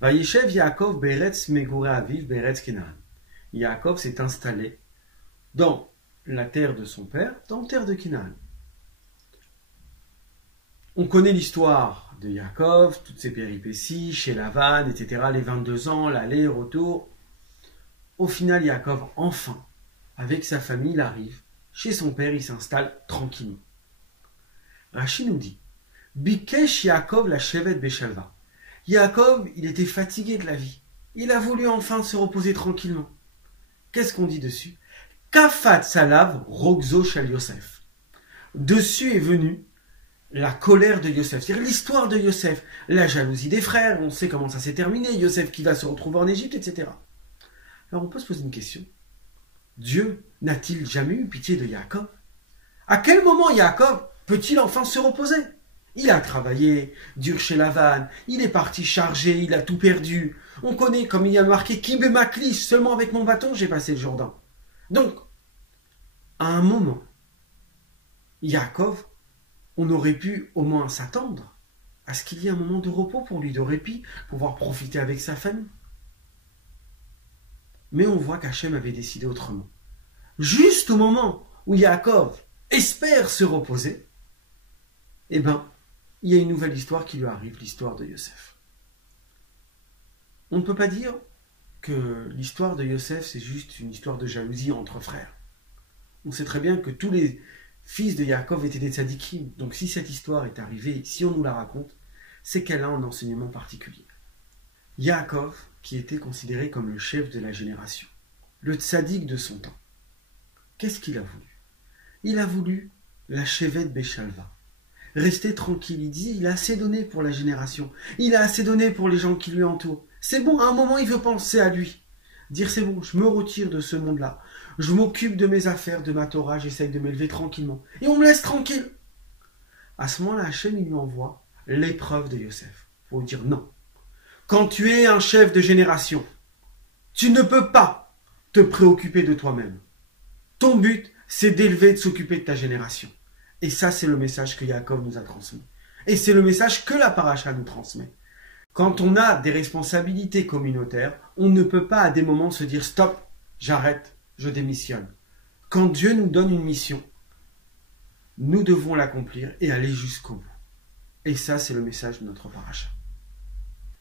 Vaïchev Yaakov Beretz Megure Aviv Beretz Kenan. Yaakov s'est installé dans la terre de son père, dans la terre de Canaan. On connaît l'histoire de Yaakov, toutes ses péripéties, chez Lavan, etc., les 22 ans, l'aller-retour. Au final, Yaakov, enfin, avec sa famille, il arrive. Chez son père, il s'installe tranquillement. Rashi nous dit, Bikesh Yaakov la shevet beshalva. Yaakov, il était fatigué de la vie. Il a voulu enfin se reposer tranquillement. Qu'est-ce qu'on dit dessus? Kafat salav rogzo shel Yosef. Dessus est venue la colère de Yosef, c'est-à-dire l'histoire de Yosef, la jalousie des frères, on sait comment ça s'est terminé, Yosef qui va se retrouver en Égypte, etc. Alors on peut se poser une question. Dieu n'a-t-il jamais eu pitié de Yaakov? À quel moment Yaakov peut-il enfin se reposer? Il a travaillé dur chez Lavan, il est parti chargé, il a tout perdu. On connaît, comme il y a marqué, Kibé Maklis, seulement avec mon bâton j'ai passé le Jourdain. Donc, à un moment, Yaakov, on aurait pu au moins s'attendre à ce qu'il y ait un moment de repos pour lui, de répit, pouvoir profiter avec sa famille. Mais on voit qu'Hachem avait décidé autrement. Juste au moment où Yaakov espère se reposer, eh bien, il y a une nouvelle histoire qui lui arrive, l'histoire de Yosef. On ne peut pas dire que l'histoire de Yosef, c'est juste une histoire de jalousie entre frères. On sait très bien que tous les fils de Yaakov étaient des tzadikim. Donc si cette histoire est arrivée, si on nous la raconte, c'est qu'elle a un enseignement particulier. Yaakov, qui était considéré comme le chef de la génération, le tzadik de son temps, qu'est-ce qu'il a voulu? Il a voulu la shevet beshalva. Rester tranquille, il dit, il a assez donné pour la génération, il a assez donné pour les gens qui lui entourent. C'est bon, à un moment il veut penser à lui. Dire c'est bon, je me retire de ce monde-là. Je m'occupe de mes affaires, de ma Torah, j'essaye de m'élever tranquillement. Et on me laisse tranquille. À ce moment-là, Hachem, il lui envoie l'épreuve de Yosef. Pour lui dire non. Quand tu es un chef de génération, tu ne peux pas te préoccuper de toi-même. Ton but, c'est d'élever et de s'occuper de ta génération. Et ça, c'est le message que Yaakov nous a transmis. Et c'est le message que la paracha nous transmet. Quand on a des responsabilités communautaires, on ne peut pas à des moments se dire « Stop, j'arrête, je démissionne ». Quand Dieu nous donne une mission, nous devons l'accomplir et aller jusqu'au bout. Et ça, c'est le message de notre paracha.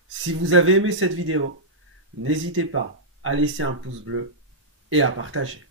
Si vous avez aimé cette vidéo, n'hésitez pas à laisser un pouce bleu et à partager.